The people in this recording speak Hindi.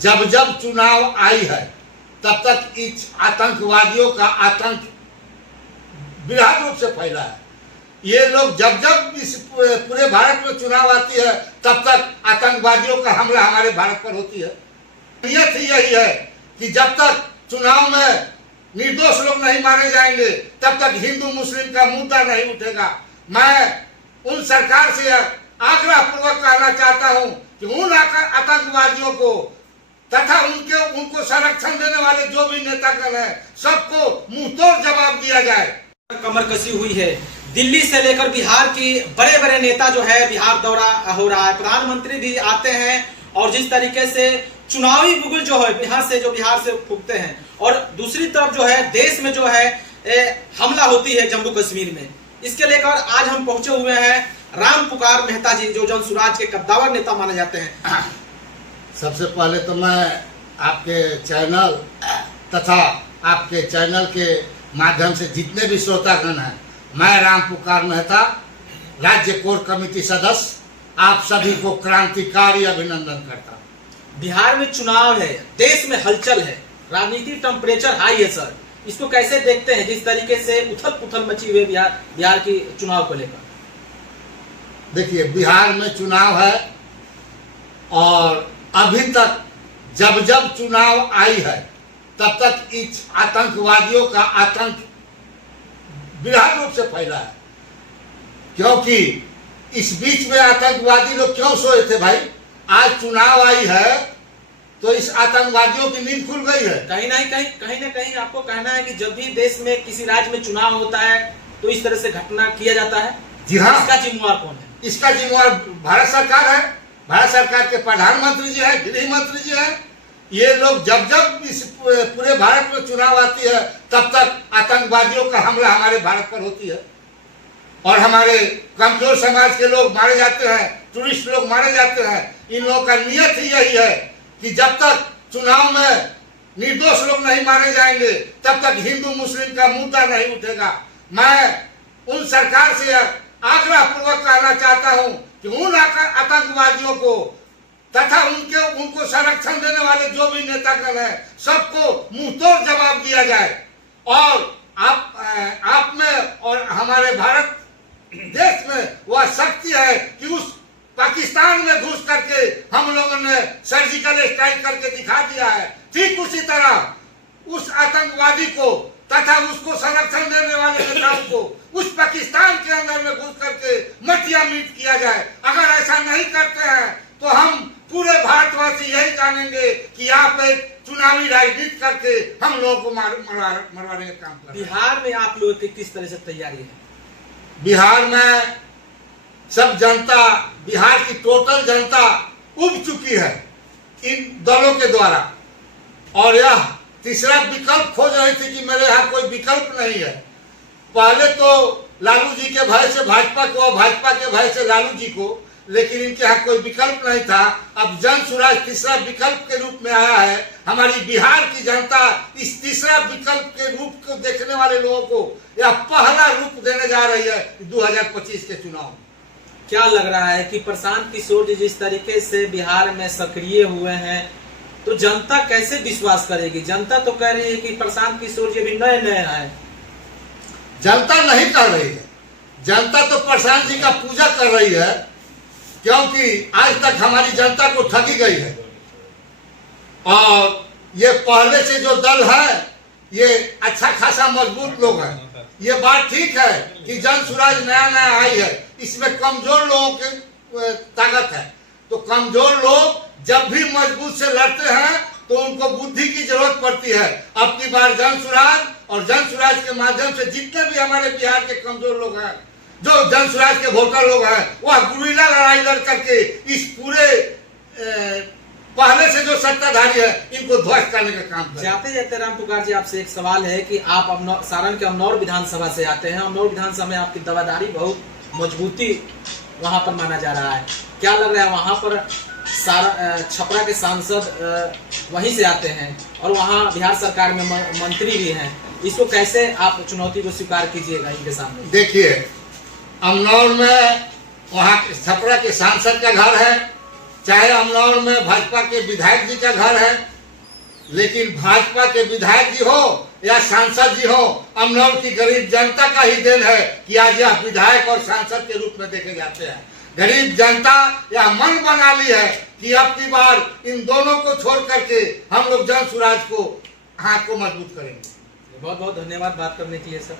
जब जब चुनाव आई है तब तक इस आतंकवादियों का आतंक विराट रूप से फैला है। ये लोग जब जब इस पूरे भारत में चुनाव आती है तब तक आतंकवादियों का हमला हमारे भारत पर होती है। नियत ही यही है कि जब तक चुनाव में निर्दोष लोग नहीं मारे जाएंगे तब तक हिंदू मुस्लिम का मुद्दा नहीं उठेगा। मैं उन सरकार से आग्रह पूर्वक कहना चाहता हूं कि उन आतंकवादियों को तथा उनको संरक्षण देने वाले जो भी नेतागण हैं सबको मुंहतोड़ जवाब दिया जाए। कमर कसी हुई है। दिल्ली से लेकर बिहार की बड़े बड़े नेता जो है बिहार दौरा हो रहा है, प्रधानमंत्री भी आते हैं और जिस तरीके से चुनावी बुगुल जो है बिहार से फूकते हैं और दूसरी तरफ जो है देश में जो है हमला होती है जम्मू कश्मीर में। इसके लेकर आज हम पहुंचे हुए हैं राम पुकार मेहता जी जो जनसुराज के कद्दावर नेता माने जाते हैं। सबसे पहले तो मैं आपके चैनल तथा आपके चैनल के माध्यम से जितने भी श्रोतागण हैं, मैं राम पुकार मेहता राज्य कोर कमेटी सदस्य आप सभी को क्रांतिकारी अभिनंदन करता हूँ। बिहार में चुनाव है, देश में हलचल है, राजनीतिक टेम्परेचर हाई है सर, इसको कैसे देखते हैं जिस तरीके से उथल पुथल मची हुई बिहार की चुनाव को लेकर? देखिए, बिहार में चुनाव है और अभी तक जब जब चुनाव आई है तब तक इस आतंकवादियों का आतंक विराट रूप से फैला है। क्योंकि इस बीच में आतंकवादी लोग क्यों सोए थे भाई? आज चुनाव आई है तो इस आतंकवादियों की नींद खुल गई है। कहीं ना कहीं आपको कहना है कि जब भी देश में किसी राज्य में चुनाव होता है तो इस तरह से घटना किया जाता है। जी हाँ। इसका जिम्मेवार कौन है? इसका जिम्मेवार भारत सरकार है। भारत सरकार के प्रधानमंत्री जी है, गृह मंत्री जी है। ये लोग जब जब इस पूरे भारत में चुनाव आती है तब तक आतंकवादियों का हमला हमारे भारत पर होती है और हमारे कमजोर समाज के लोग मारे जाते हैं, टूरिस्ट लोग मारे जाते हैं। इन लोगों का नियत ही यही है कि जब तक चुनाव में निर्दोष लोग नहीं मारे जाएंगे तब तक हिंदू मुस्लिम का मुद्दा नहीं उठेगा। मैं उन सरकार से आग्रह पूर्वक कहना चाहता हूं कि उन आतंकवादियों को तथा उनको संरक्षण देने वाले जो भी नेतागण हैं सबको मुंहतोड़ जवाब दिया जाए और आप में और हमारे भारत देश में वह शक्ति है कि उस पाकिस्तान में घुस करके हम लोगों ने सर्जिकल स्ट्राइक करके दिखा दिया है। ठीक उसी तरह उस आतंकवादी को तथा उसको संरक्षण देने वाले नेताओं को उस पाकिस्तान के अंदर में घुस करके मटिया मीट किया जाए। अगर ऐसा नहीं करते हैं तो हम पूरे भारतवासी यही जानेंगे कि आप एक चुनावी राजनीति करके हम लोगों को मरवाने का काम कर रहे हैं। बिहार में आप लोगों की किस तरह से तैयारी है? बिहार में सब जनता, बिहार की टोटल जनता उब चुकी है इन दलों के द्वारा और यह तीसरा विकल्प खोज रही थी कि मेरे यहाँ कोई विकल्प नहीं है। पहले तो लालू जी के भय से भाजपा को, भाजपा के भय से लालू जी को, लेकिन इनके यहाँ कोई विकल्प नहीं था। अब जन सुराज तीसरा विकल्प के रूप में आया है। हमारी बिहार की जनता इस तीसरा विकल्प के रूप को देखने वाले लोगों को यह पहला रूप देने जा रही है 2025 के चुनाव में। क्या लग रहा है कि प्रशांत किशोर जी जिस तरीके से बिहार में सक्रिय हुए हैं तो जनता कैसे विश्वास करेगी? जनता तो कह रही है कि प्रशांत किशोर जी अभी नए हैं। जनता नहीं कर रही है, जनता तो प्रशांत जी का पूजा कर रही है क्योंकि आज तक हमारी जनता को ठगी गई है। और ये पहले से जो दल है ये अच्छा खासा मजबूत लोग हैं। ये बात ठीक है कि जन सुराज नया आई है, इसमें कमजोर लोगों की ताकत है। तो कमजोर लोग जब भी मजबूत से लड़ते हैं तो उनको बुद्धि की जरूरत पड़ती है। अब की बार जन सुराज और जन सुराज के माध्यम से जितने भी हमारे बिहार के कमजोर लोग हैं, जो जन सुराज के वोटर लोग हैं, वह गुरिल्ला लड़ाई लड़ करके इस पूरे पहले से जो सत्ताधारी है इनको ध्वस्त करने का काम करें। जाते जाते राम पुकार जी आपसे एक सवाल है कि आप सारण के अमनौर विधानसभा से आते हैं। अमनौर विधानसभा में आपकी दावेदारी बहुत मजबूती वहां पर माना जा रहा है। क्या लग रहा है वहां पर छपरा के सांसद वहीं से आते हैं और वहां बिहार सरकार में मंत्री भी हैं, इसको कैसे आप चुनौती को स्वीकार कीजिएगा इनके सामने? देखिए, अमनौर में वहाँ छपरा के सांसद का घर है चाहे अमनौर में भाजपा के विधायक जी का घर है, लेकिन भाजपा के विधायक जी हो या सांसद जी हो, अमनौर की गरीब जनता का ही देन है कि आज यह विधायक और सांसद के रूप में देखे जाते हैं। गरीब जनता यह मन बना ली है कि अब की बार इन दोनों को छोड़ करके हम लोग जन स्वराज को हाथ को मजबूत करेंगे। बहुत बहुत धन्यवाद बात करने के लिए सर।